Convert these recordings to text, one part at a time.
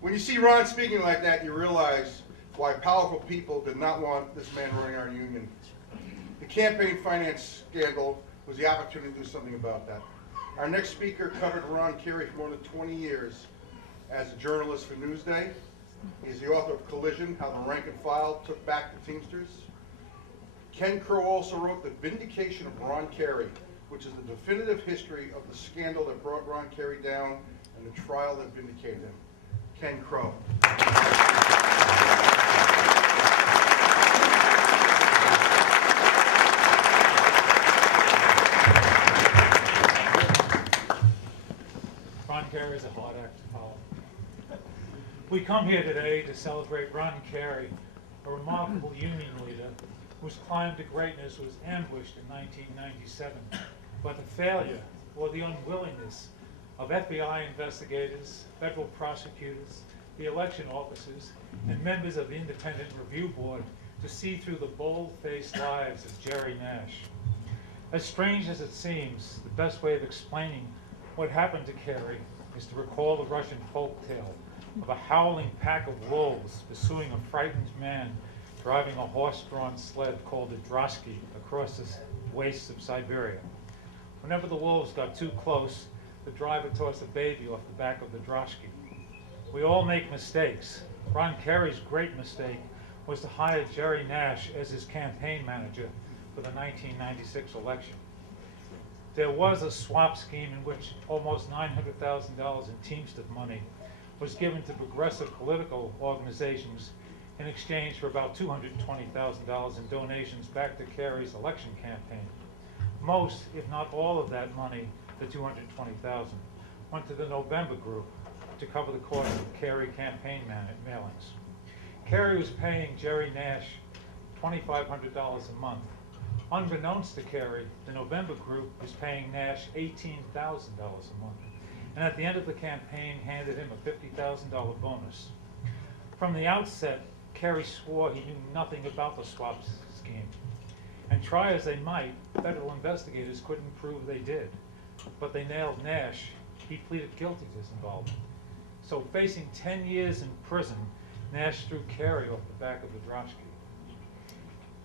When you see Ron speaking like that, you realize why powerful people did not want this man running our union. The campaign finance scandal was the opportunity to do something about that. Our next speaker covered Ron Carey for more than 20 years as a journalist for Newsday. He's the author of Collision, How the Rank and File Took Back the Teamsters. Crowe also wrote The Vindication of Ron Carey, which is the definitive history of the scandal that brought Ron Carey down and the trial that vindicated him. Crowe. Ron Carey is a hard act to follow. We come here today to celebrate Ron Carey, a remarkable union leader whose climb to greatness was ambushed in 1997 by the failure or the unwillingness of FBI investigators, federal prosecutors, the election officers, and members of the Independent Review Board to see through the bold-faced lies of Jerry Nash. As strange as it seems, the best way of explaining what happened to Carey is to recall the Russian folktale of a howling pack of wolves pursuing a frightened man driving a horse-drawn sled called a droshky across the wastes of Siberia. Whenever the wolves got too close, the driver tossed a baby off the back of the droshky. We all make mistakes. Ron Carey's great mistake was to hire Jerry Nash as his campaign manager for the 1996 election. There was a swap scheme in which almost $900,000 in Teamster money was given to progressive political organizations in exchange for about $220,000 in donations back to Carey's election campaign. Most, if not all of that money, the $220,000, went to the November group to cover the cost of Carey campaign mailings. Carey was paying Jerry Nash $2,500 a month. Unbeknownst to Carey, the November group was paying Nash $18,000 a month, and at the end of the campaign handed him a $50,000 bonus. From the outset, Carey swore he knew nothing about the swap scheme, and try as they might, federal investigators couldn't prove they did. But they nailed Nash. He pleaded guilty to his involvement. So facing 10 years in prison, Nash threw Carey off the back of the droshky.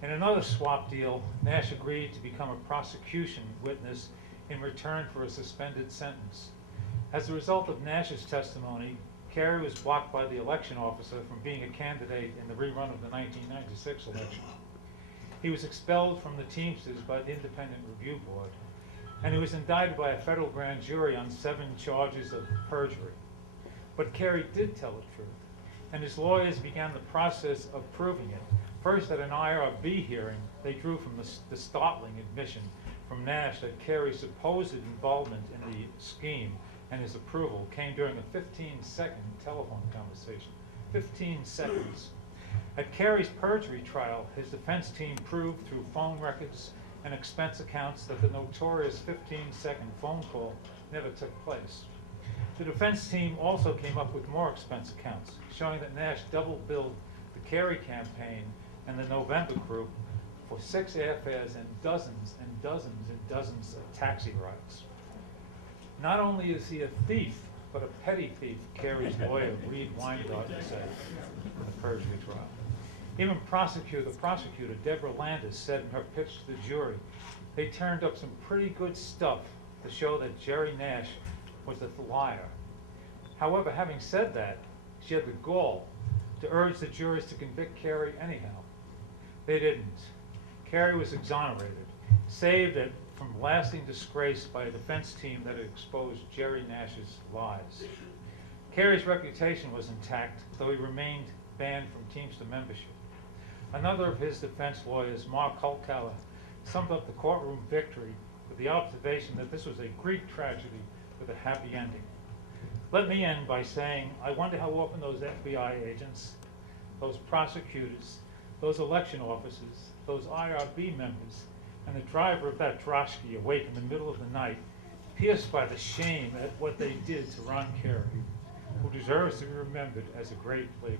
In another swap deal, Nash agreed to become a prosecution witness in return for a suspended sentence. As a result of Nash's testimony, Carey was blocked by the election officer from being a candidate in the rerun of the 1996 election. He was expelled from the Teamsters by the Independent Review Board, and he was indicted by a federal grand jury on 7 charges of perjury. But Carey did tell the truth, and his lawyers began the process of proving it. First, at an IRB hearing, they drew from the startling admission from Nash that Carey's supposed involvement in the scheme and his approval came during a 15-second telephone conversation. 15 seconds. At Carey's perjury trial, his defense team proved through phone records and expense accounts that the notorious 15-second phone call never took place. The defense team also came up with more expense accounts, showing that Nash double-billed the Carey campaign and the November group for 6 airfares and dozens and dozens and dozens of taxi rides. Not only is he a thief, but a petty thief, Carey's lawyer, Reed Weingarten, said in the perjury trial. Even the prosecutor, Deborah Landis, said in her pitch to the jury, they turned up some pretty good stuff to show that Jerry Nash was a liar. However, having said that, she had the gall to urge the jurors to convict Carey anyhow. They didn't. Carey was exonerated, saved from lasting disgrace by a defense team that had exposed Jerry Nash's lies. Carey's reputation was intact, though he remained banned from Teamster membership. Another of his defense lawyers, Mark Hultauer, summed up the courtroom victory with the observation that this was a Greek tragedy with a happy ending. Let me end by saying, I wonder how often those FBI agents, those prosecutors, those election officers, those IRB members, and the driver of that droshky awake in the middle of the night, pierced by the shame at what they did to Ron Carey, who deserves to be remembered as a great labor.